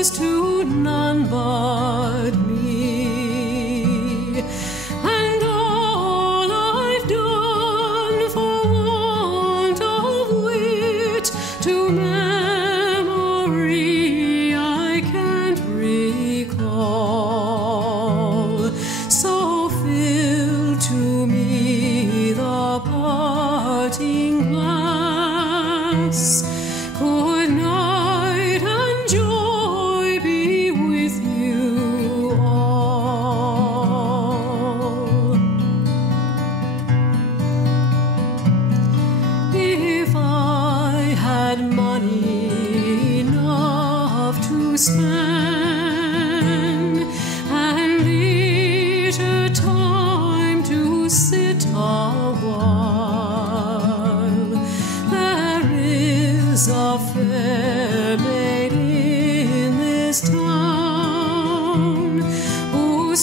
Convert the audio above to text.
knows to none but me, and all I've done for want of wit to memory I can't recall. So fill to me the parting glass. Good night and joy be with you all. If I had money enough to spend and leisure time to sit a while, there is a fair maid in this town who